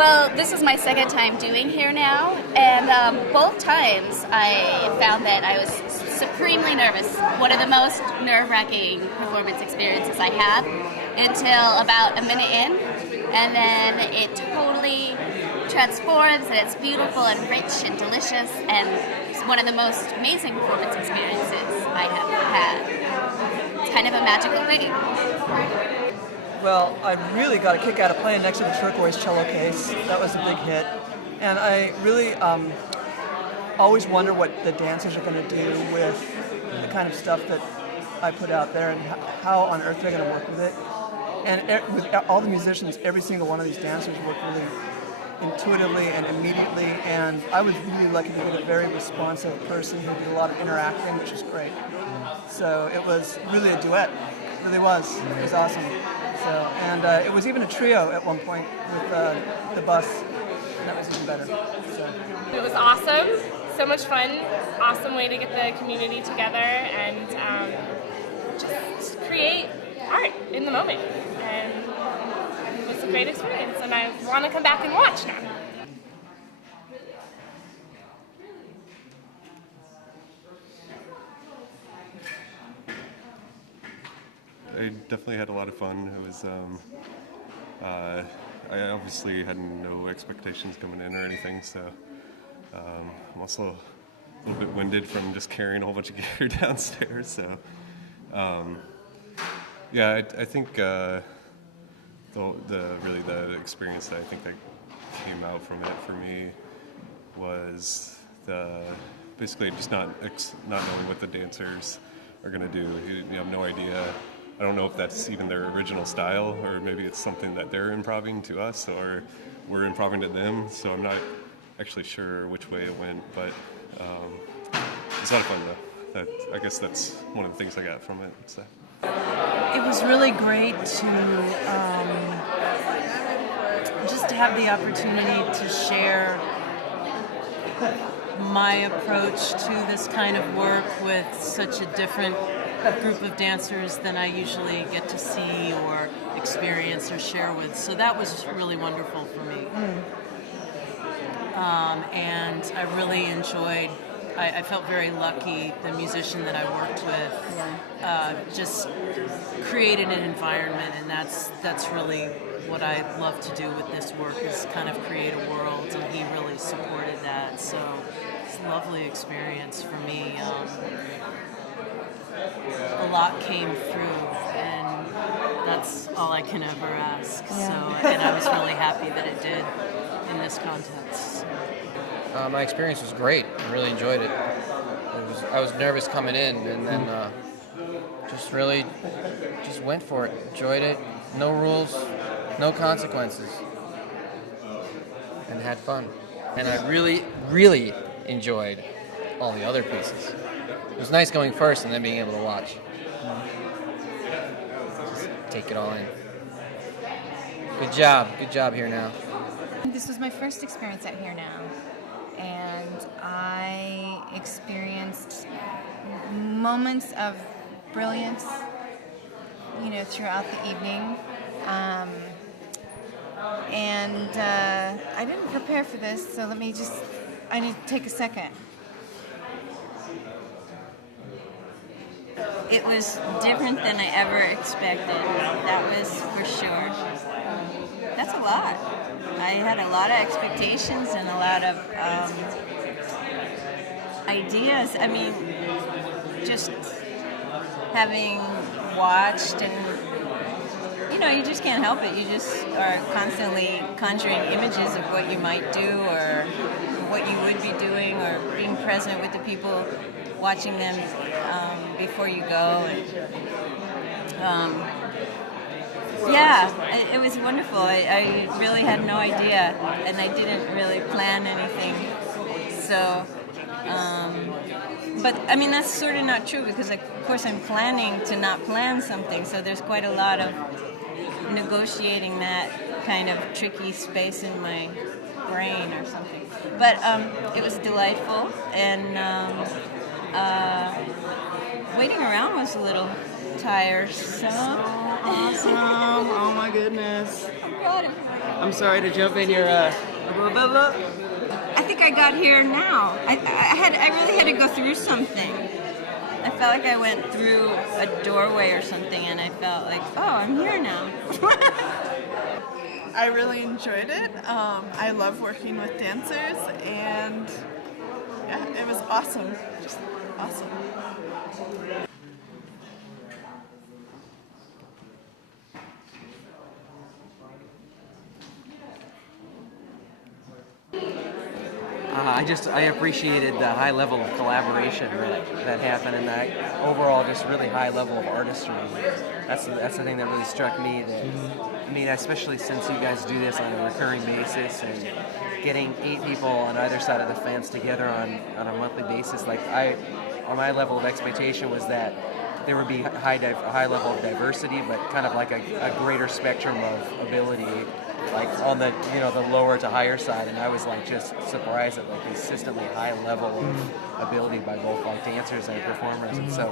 Well, this is my second time doing Here Now, and both times I found that I was supremely nervous. One of the most nerve-wracking performance experiences I had until about a minute in, and then it totally transforms, and it's beautiful and rich and delicious, and it's one of the most amazing performance experiences I have had. It's kind of a magical thing. Well, I really got a kick out of playing next to the turquoise cello case. That was a big hit. And I really always wonder what the dancers are going to do with the kind of stuff that I put out there and how on earth they're going to work with it. And with all the musicians, every single one of these dancers worked really intuitively and immediately. And I was really lucky to get a very responsive person who did a lot of interacting, which was great. So it was really a duet. It really was. It was awesome. So, and it was even a trio at one point with the bus, and that was even better. So. It was awesome, so much fun, awesome way to get the community together and just create art in the moment. And it was a great experience, and I want to come back and watch now. I definitely had a lot of fun. It was, I obviously had no expectations coming in or anything, so I'm also a little bit winded from just carrying a whole bunch of gear downstairs. So, yeah, I think the experience that I think that came out from it for me was basically just not knowing what the dancers are going to do. You have no idea. I don't know if that's even their original style, or maybe it's something that they're improvising to us, or we're improvising to them. So I'm not actually sure which way it went, but it's a lot of fun though. I guess that's one of the things I got from it. So. It was really great to just have the opportunity to share my approach to this kind of work with such a different group of dancers than I usually get to see or experience or share with. So that was really wonderful for me. And I really enjoyed, I felt very lucky, the musician that I worked with just created an environment, and that's really what I love to do with this work, is kind of create a world, and he really supported that. So it's a lovely experience for me. A lot came through, and that's all I can ever ask. Yeah. So, and I was really happy that it did in this context. My experience was great. I really enjoyed it. I was nervous coming in, and then just went for it. Enjoyed it. No rules, no consequences, and had fun. And I really, really enjoyed all the other pieces. It was nice going first and then being able to watch. Just take it all in. Good job Here Now. This was my first experience at Here Now, and I experienced moments of brilliance, throughout the evening. And I didn't prepare for this, so I need to take a second. It was different than I ever expected. That was for sure. That's a lot. I had a lot of expectations and a lot of ideas. I mean, just having watched and, you just can't help it. You just are constantly conjuring images of what you might do or what you would be doing, or being present with the people, watching them before you go. And, it was wonderful. I really had no idea, and I didn't really plan anything. So, but I mean, that's sort of not true, because of course I'm planning to not plan something, so there's quite a lot of negotiating that kind of tricky space in my brain or something. But it was delightful, and waiting around was a little tiresome. Awesome. Oh my goodness. I'm proud of you. I'm sorry to jump in your I think I got here now. I really had to go through something. I felt like I went through a doorway or something, and I felt like, oh, I'm here now. I really enjoyed it. I love working with dancers, and yeah, it was awesome. Just awesome. I appreciated the high level of collaboration that happened, and that overall just really high level of artistry. That's the thing that really struck me. That I mean, especially since you guys do this on a recurring basis, and getting 8 people on either side of the fence together on a monthly basis. Like on my level of expectation was that there would be a high level of diversity, but kind of like a greater spectrum of ability, like on the the lower to higher side. And I was like just surprised at like consistently high level of ability by both like dancers and performers. And so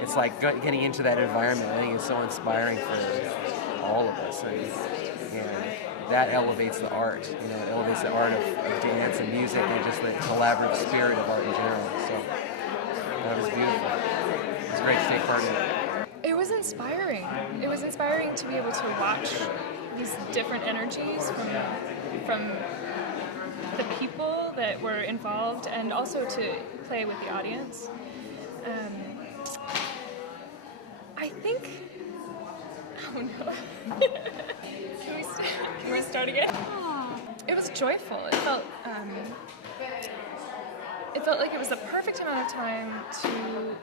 it's like getting into that environment, I think, is so inspiring for all of us. And that elevates the art. It elevates the art of dance and music, and just the collaborative spirit of art in general. So that was beautiful. It was great to take part in it. It was inspiring. It was inspiring to be able to watch these different energies from the people that were involved, and also to play with the audience. I think. Oh no. Can we start again? It was joyful. It felt like it was the perfect amount of time to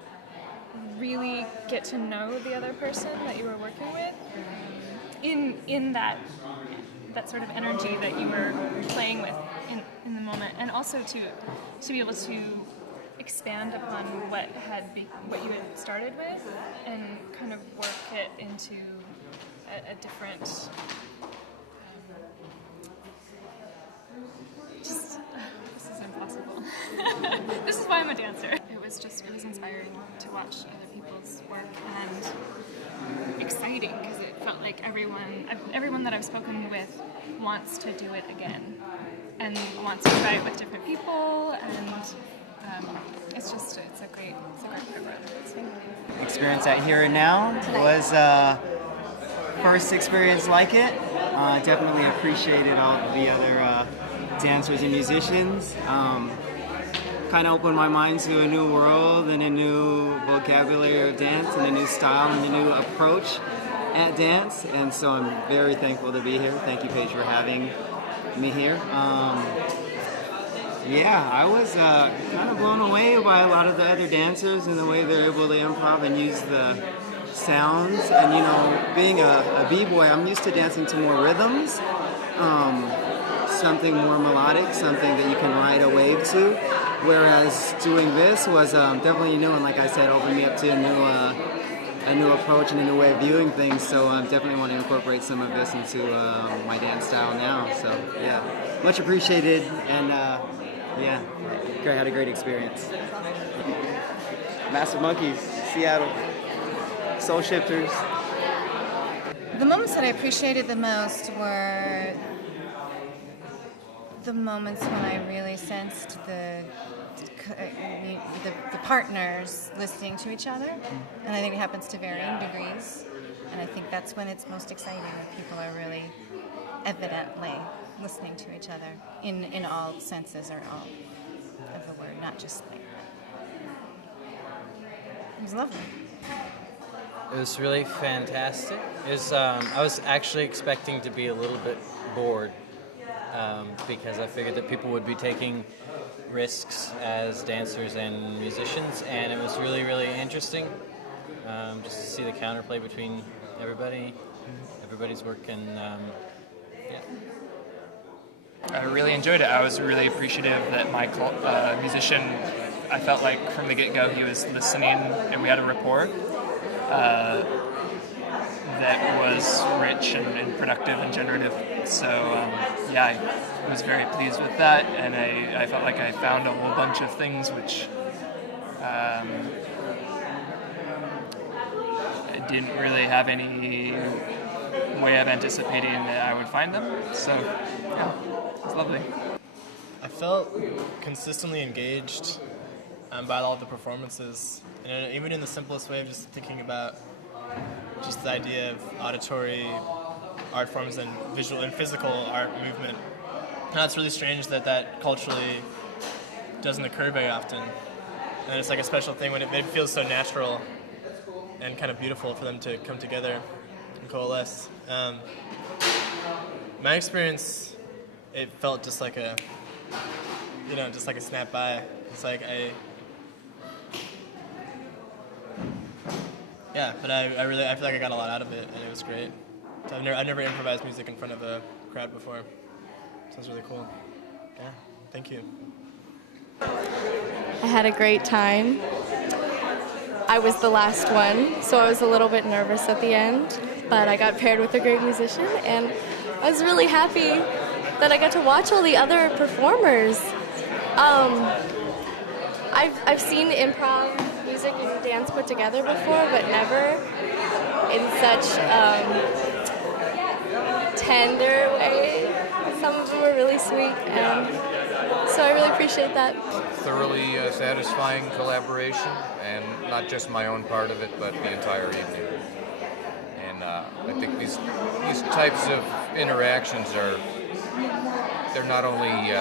really get to know the other person that you were working with in that sort of energy that you were playing with in the moment, and also to be able to expand upon what you had started with and kind of work it into a different this is impossible. This is why I'm a dancer. It was inspiring to watch other people's work, and exciting because it felt like everyone that I've spoken with wants to do it again and wants to try it with different people, and it's a great program. Experience at Here and Now was first experience like it. Definitely appreciated all the other dancers and musicians. Kind of opened my mind to a new world and a new vocabulary of dance and a new style and a new approach at dance. And so I'm very thankful to be here. Thank you, Paige, for having me here. I was kind of blown away by a lot of the other dancers and the way they're able to improv and use the sounds. And being a b-boy, I'm used to dancing to more rhythms, something more melodic, something that you can ride a wave to. Whereas doing this was definitely new, and like I said, opened me up to a new approach and a new way of viewing things. So I definitely want to incorporate some of this into my dance style now. So yeah, much appreciated, and had a great experience. Massive Monkeys, Seattle, Soul Shifters. The moments that I appreciated the most were the moments when I really sensed the partners listening to each other, and I think it happens to varying degrees, and I think that's when it's most exciting, when people are really evidently listening to each other in all senses or all of the word, not just like that. It was lovely. It was really fantastic. I was actually expecting to be a little bit bored because I figured that people would be taking risks as dancers and musicians, and it was really, really interesting just to see the counterplay between everybody's work, and I really enjoyed it. I was really appreciative that my musician, I felt like from the get-go he was listening and we had a rapport that was rich and productive and generative. So I was very pleased with that, and I felt like I found a whole bunch of things which didn't really have any way of anticipating that I would find them. So, yeah, it's lovely. I felt consistently engaged by all of the performances, and even in the simplest way of just thinking about just the idea of auditory art forms and visual and physical art movement. And it's really strange that culturally doesn't occur very often, and it's like a special thing when it feels so natural and kind of beautiful for them to come together and coalesce. My experience, it felt just like a snap by. It's like I feel like I got a lot out of it, and it was great. So I've never improvised music in front of a crowd before, so it was really cool. Yeah, thank you. I had a great time. I was the last one, so I was a little bit nervous at the end, but I got paired with a great musician, and I was really happy that I got to watch all the other performers. I've seen improv music and dance put together before, but never in such tender way. Some of them were really sweet, and so I really appreciate that. Thoroughly satisfying collaboration, and not just my own part of it, but the entire evening. And I think these types of interactions they're not only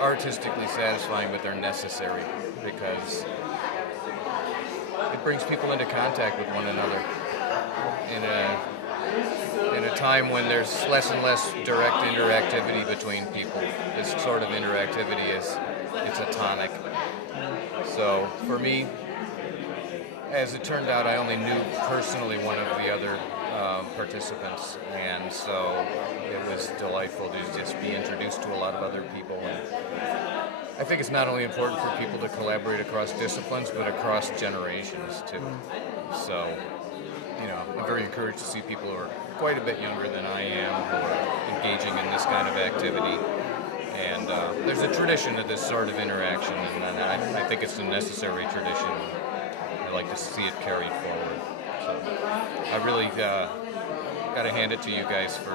artistically satisfying, but they're necessary, because it brings people into contact with one another in a time when there's less and less direct interactivity between people. This sort of interactivity it's a tonic. So for me, as it turned out, I only knew personally one of the other participants, and so it was delightful to just be introduced to a lot of other people. And I think it's not only important for people to collaborate across disciplines, but across generations too. So, I'm very encouraged to see people who are quite a bit younger than I am who are engaging in this kind of activity. And there's a tradition of this sort of interaction, and I think it's a necessary tradition. I like to see it carried forward. So I really got to hand it to you guys for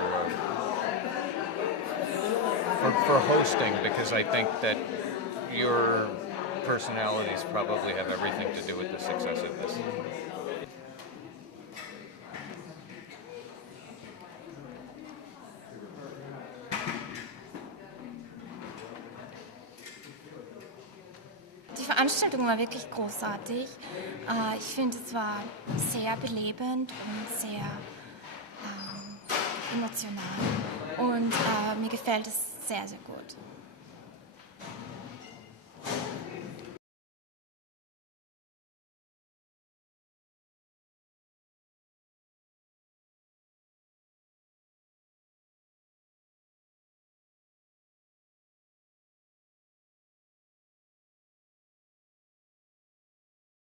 hosting, because I think that your personalities probably have everything to do with the success of this. Die Veranstaltung war wirklich großartig. Ich finde, es war sehr belebend und sehr emotional. Und mir gefällt es sehr, sehr gut.